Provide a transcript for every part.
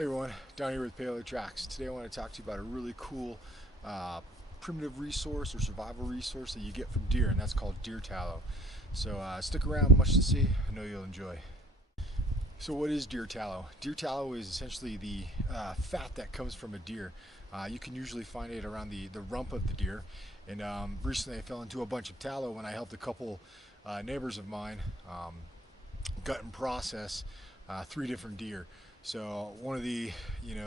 Hey everyone, down here with Paleo Tracks. Today I want to talk to you about a really cool primitive resource or survival resource that you get from deer, and that's called deer tallow. So stick around, much to see. I know you'll enjoy. So what is deer tallow? Deer tallow is essentially the fat that comes from a deer. You can usually find it around the rump of the deer. And recently I fell into a bunch of tallow when I helped a couple neighbors of mine gut and process 3 different deer. So one of the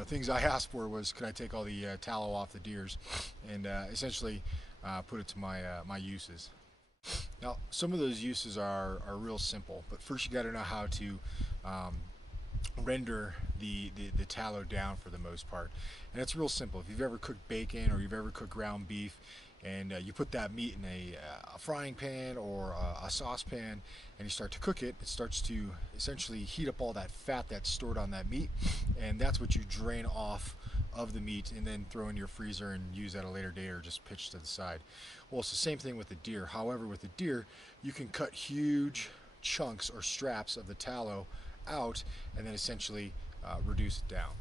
things I asked for was, could I take all the tallow off the deers and essentially put it to my uses. Now some of those uses are real simple, but first you got to know how to render the tallow down for the most part. And it's real simple. If you've ever cooked bacon or you've ever cooked ground beef, and you put that meat in a frying pan or a saucepan and you start to cook it, it starts to essentially heat up all that fat that's stored on that meat, and that's what you drain off of the meat and then throw in your freezer and use at a later date or just pitch to the side. Well, it's the same thing with the deer. However, with the deer, you can cut huge chunks or straps of the tallow out and then essentially reduce it down.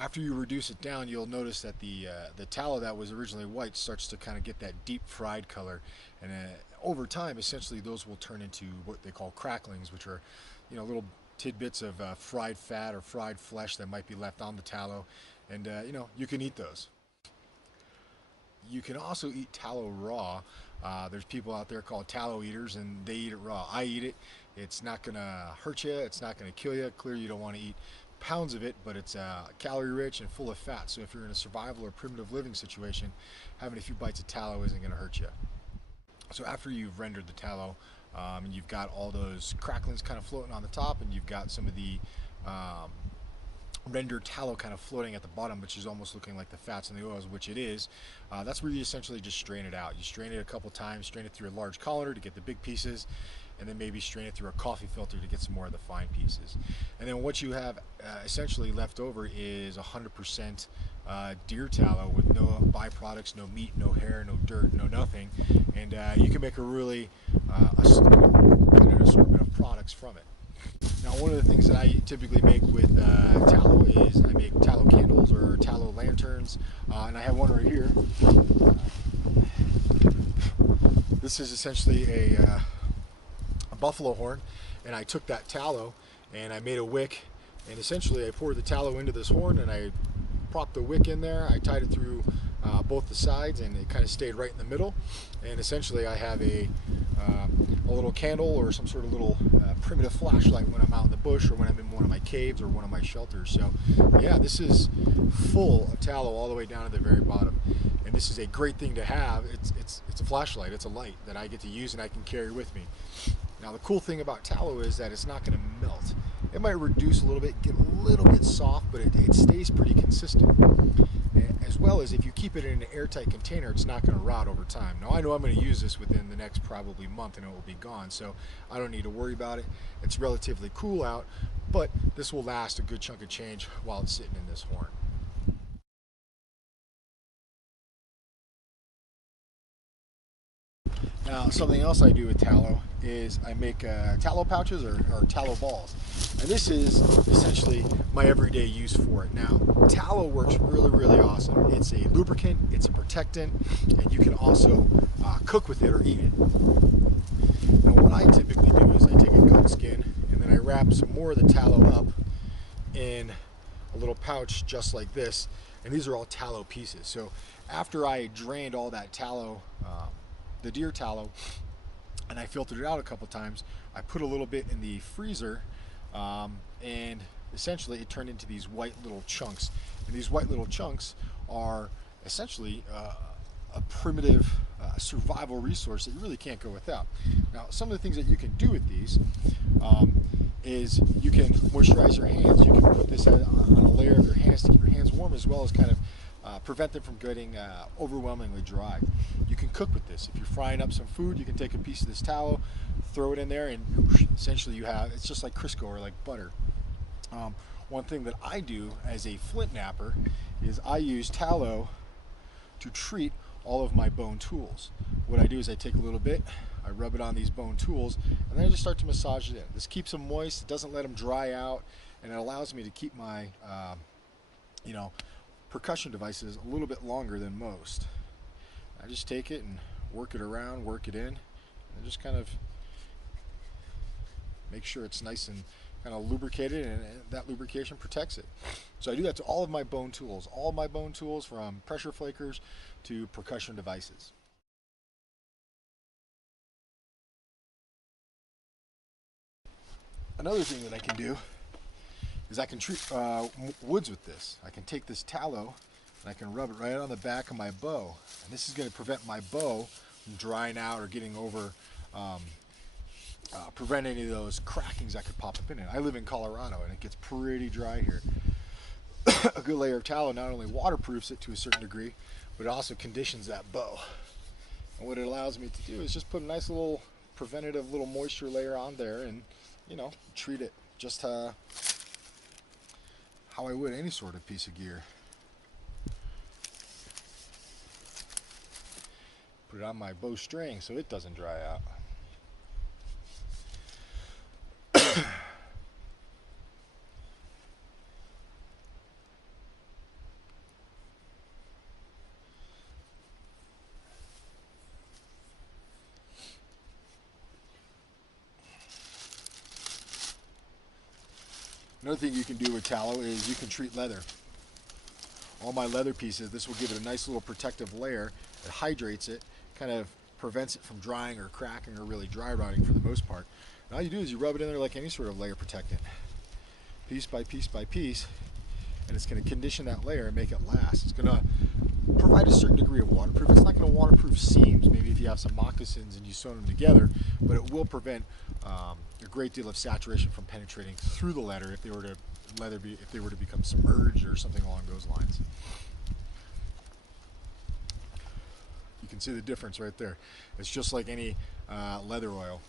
After you reduce it down, you'll notice that the tallow that was originally white starts to kind of get that deep fried color, and over time, essentially, those will turn into what they call cracklings, which are, little tidbits of fried fat or fried flesh that might be left on the tallow, and you can eat those. You can also eat tallow raw. There's people out there called tallow eaters, and they eat it raw. I eat it. It's not gonna hurt you. It's not gonna kill you. Clearly, you don't want to eat pounds of it, but it's calorie rich and full of fat. So if you're in a survival or primitive living situation, having a few bites of tallow isn't gonna hurt you. So after you've rendered the tallow, and you've got all those cracklings kind of floating on the top, and you've got some of the rendered tallow kind of floating at the bottom, which is almost looking like the fats and the oils, which it is, that's where you essentially just strain it out. You strain it a couple times, strain it through a large colander to get the big pieces, and then maybe strain it through a coffee filter to get some more of the fine pieces. And then what you have essentially left over is 100% deer tallow with no byproducts, no meat, no hair, no dirt, no nothing, and you can make a really an assortment of products from it. Now, one of the things that I typically make with tallow is I make tallow candles or tallow lanterns, and I have one right here. This is essentially a buffalo horn, and I took that tallow and I made a wick, and essentially I poured the tallow into this horn and I propped the wick in there. I tied it through both the sides, and it kind of stayed right in the middle, and essentially I have a little candle or some sort of little primitive flashlight when I'm out in the bush or when I'm in one of my caves or one of my shelters. So yeah, this is full of tallow all the way down to the very bottom, and this is a great thing to have. It's a flashlight, it's a light that I get to use and I can carry with me. Now the cool thing about tallow is that it's not going to melt. It might reduce a little bit, get a little bit soft, but it stays pretty consistent. As well as if you keep it in an airtight container, it's not going to rot over time. Now I know I'm going to use this within the next probably month and it will be gone, so I don't need to worry about it. It's relatively cool out, but this will last a good chunk of change while it's sitting in this horn. Now, something else I do with tallow is I make tallow pouches or tallow balls. And this is essentially my everyday use for it. Now, tallow works really, really awesome. It's a lubricant, it's a protectant, and you can also cook with it or eat it. Now, what I typically do is I take a goat skin and then I wrap some more of the tallow up in a little pouch just like this. And these are all tallow pieces. So after I drained all that tallow, the deer tallow, and I filtered it out a couple times, I put a little bit in the freezer, and essentially it turned into these white little chunks. And these white little chunks are essentially a primitive survival resource that you really can't go without. Now, some of the things that you can do with these is you can moisturize your hands. You can put this on a layer of your hands to keep your hands warm, as well as kind of prevent them from getting overwhelmingly dry. You can cook with this. If you're frying up some food, you can take a piece of this tallow, throw it in there, and essentially it's just like Crisco or like butter. One thing that I do as a flint knapper is I use tallow to treat all of my bone tools. What I do is I take a little bit, I rub it on these bone tools, and then I just start to massage it in. This keeps them moist, it doesn't let them dry out, and it allows me to keep my you know, percussion devices a little bit longer than most. I just take it and work it around, work it in, and just kind of make sure it's nice and kind of lubricated, and that lubrication protects it. So I do that to all of my bone tools, from pressure flakers to percussion devices. Another thing that I can do is I can treat woods with this. I can take this tallow and I can rub it right on the back of my bow. And this is going to prevent my bow from drying out or getting over, prevent any of those crackings that could pop up in it. I live in Colorado and it gets pretty dry here. A good layer of tallow not only waterproofs it to a certain degree, but it also conditions that bow. And what it allows me to do is just put a nice little preventative little moisture layer on there and, you know, treat it just how I would any sort of piece of gear. Put it on my bowstring so it doesn't dry out. Another thing you can do with tallow is you can treat leather. All my leather pieces, this will give it a nice little protective layer. It hydrates it, kind of prevents it from drying or cracking or really dry rotting for the most part. And all you do is you rub it in there like any sort of layer protectant, piece by piece by piece, and it's going to condition that layer and make it last. It's going to provide a certain degree of waterproof. It's not going to waterproof seams, maybe if you have some moccasins and you sew them together, but it will prevent a great deal of saturation from penetrating through the leather if they were to become submerged or something along those lines. You can see the difference right there. It's just like any leather oil.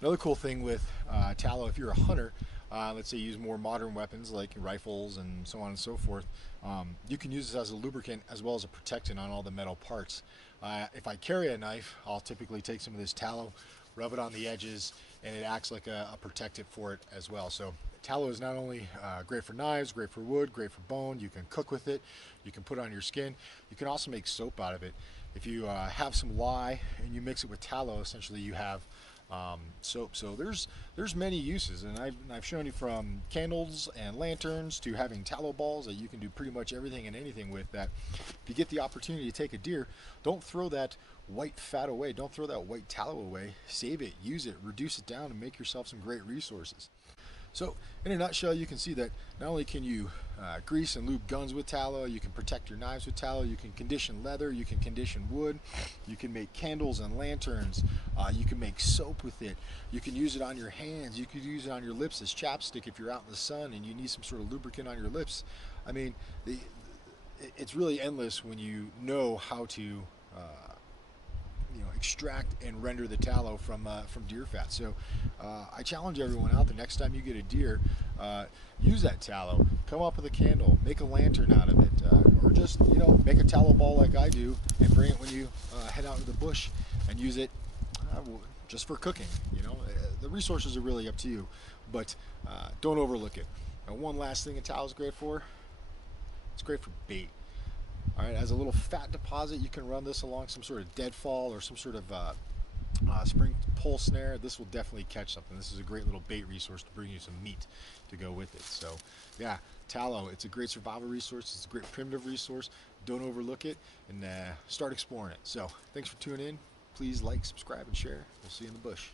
Another cool thing with tallow, if you're a hunter, let's say you use more modern weapons like rifles and so on and so forth, you can use this as a lubricant as well as a protectant on all the metal parts. If I carry a knife, I'll typically take some of this tallow, rub it on the edges, and it acts like a protectant for it as well. So tallow is not only great for knives, great for wood, great for bone. You can cook with it, you can put it on your skin. You can also make soap out of it. If you have some lye and you mix it with tallow, essentially you have soap. So there's many uses, and I've shown you from candles and lanterns to having tallow balls that you can do pretty much everything and anything with. That if you get the opportunity to take a deer, don't throw that white fat away, don't throw that white tallow away. Save it, use it, reduce it down, and make yourself some great resources. So in a nutshell, you can see that not only can you grease and lube guns with tallow, you can protect your knives with tallow, you can condition leather, you can condition wood, you can make candles and lanterns, you can make soap with it, you can use it on your hands, you can use it on your lips as chapstick if you're out in the sun and you need some sort of lubricant on your lips. I mean, it's really endless when you know how to extract and render the tallow from deer fat. So I challenge everyone out, the next time you get a deer, use that tallow, come up with a candle, make a lantern out of it, or just make a tallow ball like I do and bring it when you head out to the bush and use it just for cooking. The resources are really up to you, but don't overlook it. Now, one last thing a tallow is great for, it's great for bait. All right, as a little fat deposit, you can run this along some sort of deadfall or some sort of spring pole snare. This will definitely catch something. This is a great little bait resource to bring you some meat to go with it. So yeah, tallow, it's a great survival resource. It's a great primitive resource. Don't overlook it, and start exploring it. So thanks for tuning in. Please like, subscribe, and share. We'll see you in the bush.